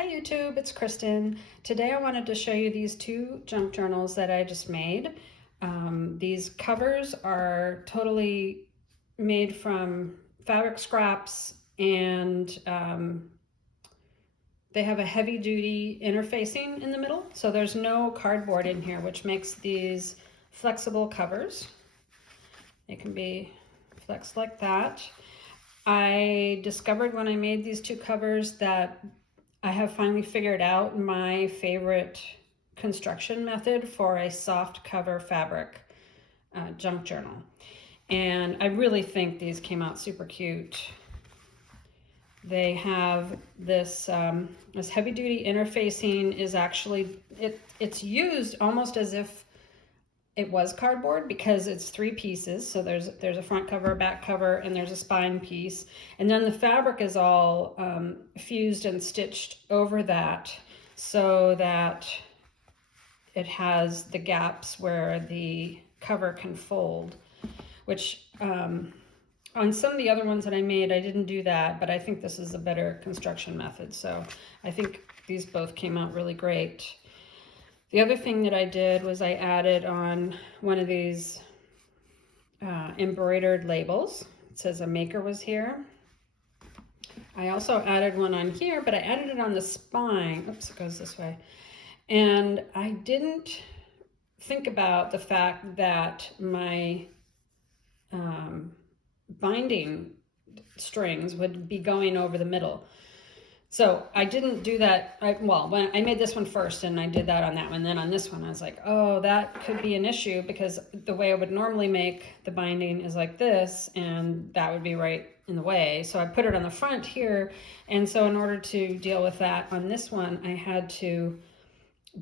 Hi YouTube, it's Kristen. Today I wanted to show you these two junk journals that I just made. These covers are totally made from fabric scraps, and they have a heavy duty interfacing in the middle. So there's no cardboard in here, which makes these flexible covers. They can be flexed like that. I discovered when I made these two covers that I have finally figured out my favorite construction method for a soft cover fabric junk journal. And I really think these came out super cute. They have this heavy duty interfacing is actually, it's used almost as if it was cardboard because it's three pieces. So there's a front cover, a back cover, and there's a spine piece. And then the fabric is all fused and stitched over that so that it has the gaps where the cover can fold, which on some of the other ones that I made, I didn't do that, but I think this is a better construction method. So I think these both came out really great. The other thing that I did was I added on one of these embroidered labels. It says a maker was here. I also added one on here, but I added it on the spine. Oops, it goes this way. And I didn't think about the fact that my binding strings would be going over the middle. So I didn't do that. When I made this one first and I did that on that one, then on this one I was like, oh, that could be an issue because the way I would normally make the binding is like this, and that would be right in the way. So I put it on the front here, and so in order to deal with that on this one, I had to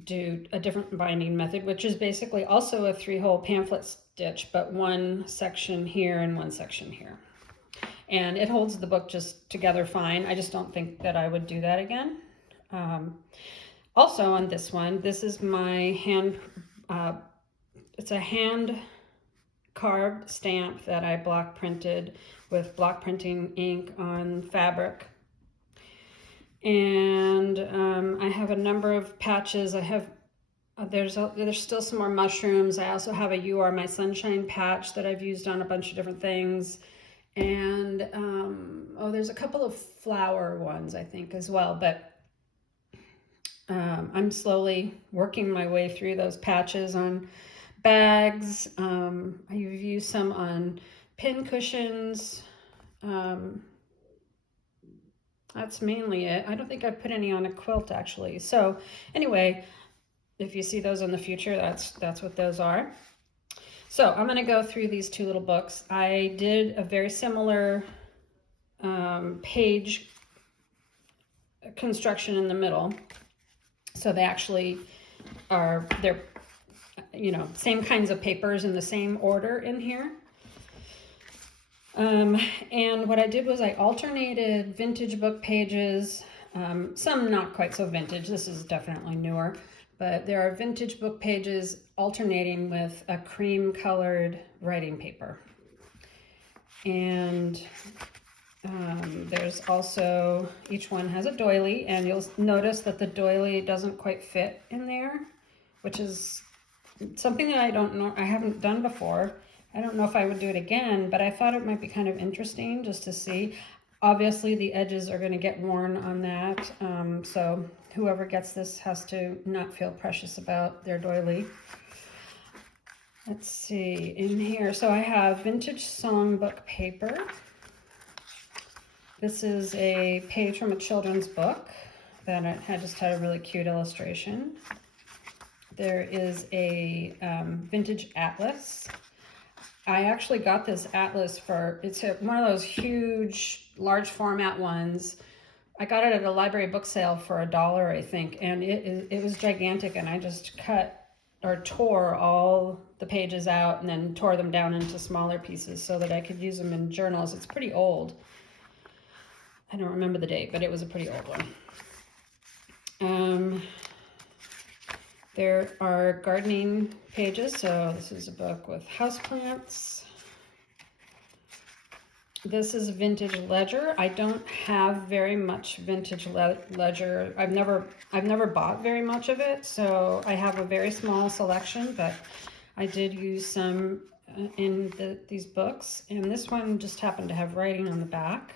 do a different binding method, which is basically also a 3-hole pamphlet stitch, but one section here and one section here. And it holds the book just together fine. I just don't think that I would do that again. Also on this one, this is my hand, it's a hand carved stamp that I block printed with block printing ink on fabric. And I have a number of patches. I have, there's still some more mushrooms. I also have a You Are My Sunshine patch that I've used on a bunch of different things. And there's a couple of flower ones, I think, as well, but I'm slowly working my way through those patches on bags. I've used some on pin cushions. That's mainly it. I don't think I've put any on a quilt, actually. So anyway, if you see those in the future, that's what those are. So I'm going to go through these two little books. I did a very similar page construction in the middle. So they actually they're same kinds of papers in the same order in here. And what I did was I alternated vintage book pages, some not quite so vintage. This is definitely newer. But there are vintage book pages alternating with a cream colored writing paper. And there's also, each one has a doily, and you'll notice that the doily doesn't quite fit in there, which is something that I haven't done before. I don't know if I would do it again, but I thought it might be kind of interesting just to see. Obviously, the edges are going to get worn on that, so whoever gets this has to not feel precious about their doily. Let's see, in here, so I have vintage songbook paper. This is a page from a children's book that had just had a really cute illustration. There is a vintage atlas. I actually got this atlas it's one of those huge, large format ones. I got it at a library book sale for $1, I think, and it was gigantic, and I just cut or tore all the pages out and then tore them down into smaller pieces so that I could use them in journals. It's pretty old. I don't remember the date, but it was a pretty old one. There are gardening pages. So this is a book with houseplants. This is Vintage Ledger. I don't have very much Vintage Ledger. I've never bought very much of it, so I have a very small selection, but I did use some in these books, and this one just happened to have writing on the back.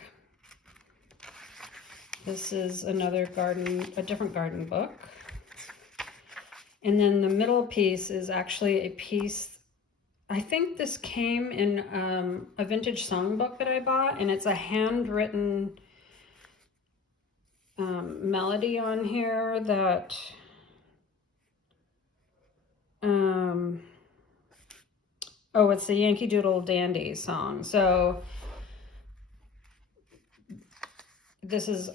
This is a different garden book. And then the middle piece is actually a piece, I think this came in a vintage songbook that I bought, and it's a handwritten melody on here that oh, it's the Yankee Doodle Dandy song. So this is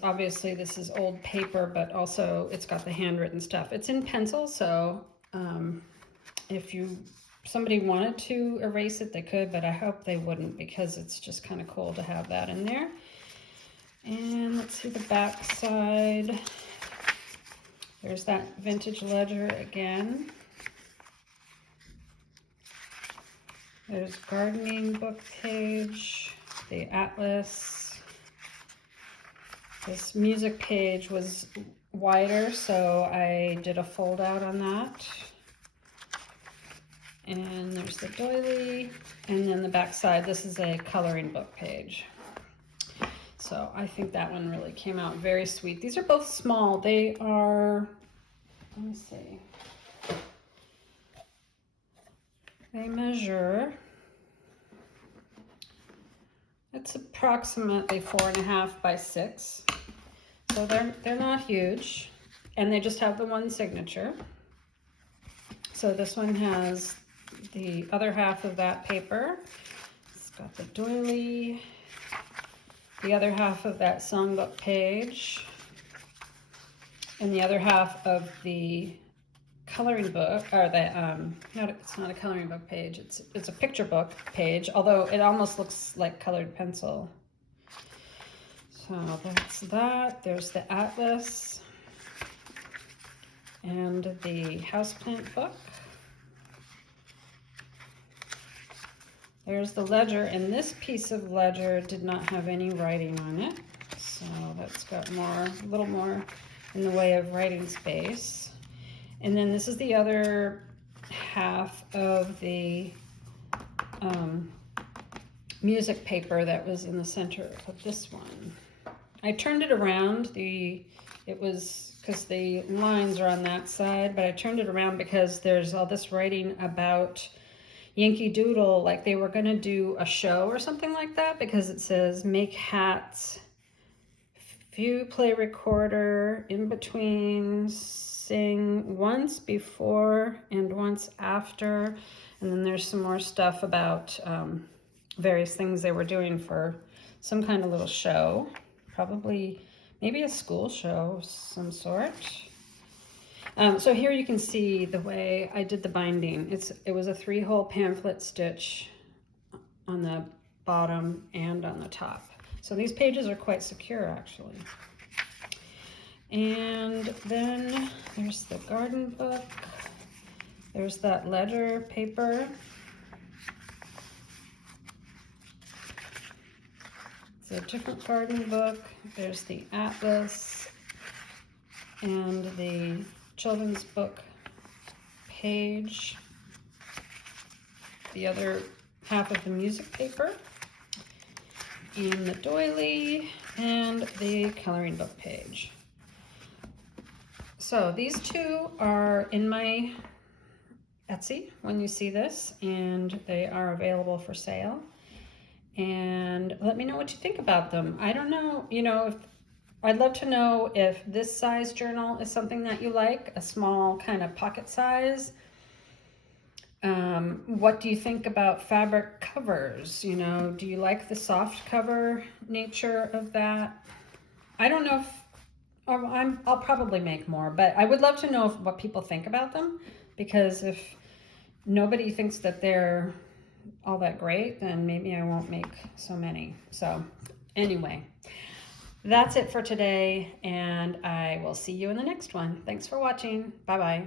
old paper, but also it's got the handwritten stuff. It's in pencil, so if somebody wanted to erase it, they could, but I hope they wouldn't, because it's just kind of cool to have that in there. And let's see the back side. There's that Vintage Ledger again. There's gardening book page, the atlas. This music page was wider, so I did a fold out on that. And there's the doily, and then the back side, this is a coloring book page. So I think that one really came out very sweet. These are both small. They are, let me see. They measure, it's approximately 4.5 by 6. So they're not huge, and they just have the one signature. So this one has the other half of that paper. It's got the doily, the other half of that songbook page, and the other half of the coloring book, or the it's not a coloring book page, it's a picture book page, although it almost looks like colored pencil. So that's that. There's the atlas and the houseplant book. There's the ledger, and this piece of ledger did not have any writing on it, so that's got a little more in the way of writing space. And then this is the other half of the music paper that was in the center of this one. I turned it around. It was because the lines are on that side, but I turned it around because there's all this writing about Yankee Doodle, like they were going to do a show or something like that, because it says make hats, view play recorder, in between, sing once before and once after. And then there's some more stuff about various things they were doing for some kind of little show, probably maybe a school show of some sort. So here you can see the way I did the binding. It was a 3-hole pamphlet stitch on the bottom and on the top. So these pages are quite secure, actually. And then there's the garden book. There's that ledger paper. It's a different garden book. There's the atlas and the children's book page, the other half of the music paper, and the doily, and the coloring book page. So these two are in my Etsy when you see this, and they are available for sale. And let me know what you think about them. I don't know, I'd love to know if this size journal is something that you like, a small kind of pocket size. What do you think about fabric covers? Do you like the soft cover nature of that? I don't know if, I'll probably make more, but I would love to know what people think about them, because if nobody thinks that they're all that great, then maybe I won't make so many. So anyway, that's it for today, and I will see you in the next one. Thanks for watching. Bye-bye.